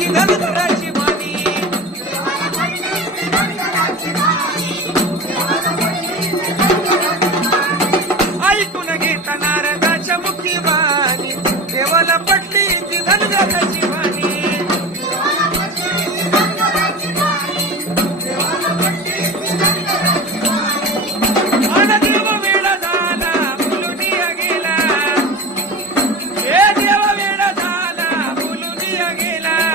ती धनगराची मानी ऐकून घेता नारदाच्या मुखी वाणी देवाला पटली ती धनगराची वाणी गेला